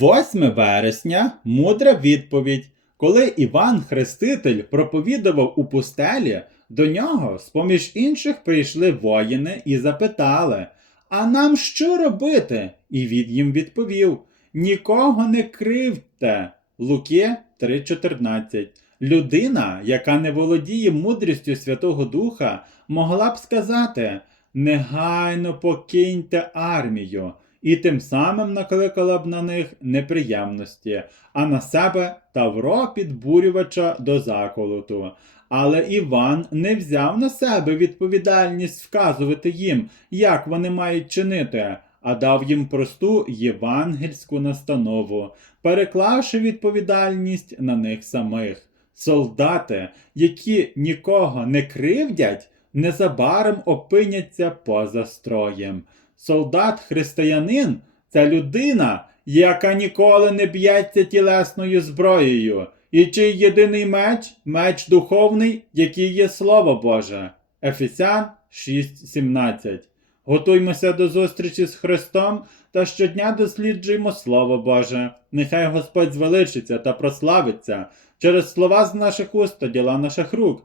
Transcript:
8 вересня мудра відповідь. Коли Іван Хреститель проповідував у пустелі, до нього, з поміж інших, прийшли воїни і запитали: А нам що робити? І він їм відповів: Нікого не кривте. Луки 3:14. Людина, яка не володіє мудрістю Святого Духа, могла б сказати: негайно покиньте армію, і тим самим накликала б на них неприємності, а на себе тавро підбурювача до заколоту. Але Іван не взяв на себе відповідальність вказувати їм, як вони мають чинити, а дав їм просту євангельську настанову, переклавши відповідальність на них самих. Солдати, які нікого не кривдять, незабаром опиняться поза строєм. Солдат-християнин це людина, яка ніколи не б'ється тілесною зброєю, і чий єдиний меч меч духовний, який є Слово Боже. Ефесян 6.17. Готуймося до зустрічі з Христом та щодня досліджуємо Слово Боже. Нехай Господь звеличиться та прославиться через слова з наших уст та діла наших рук.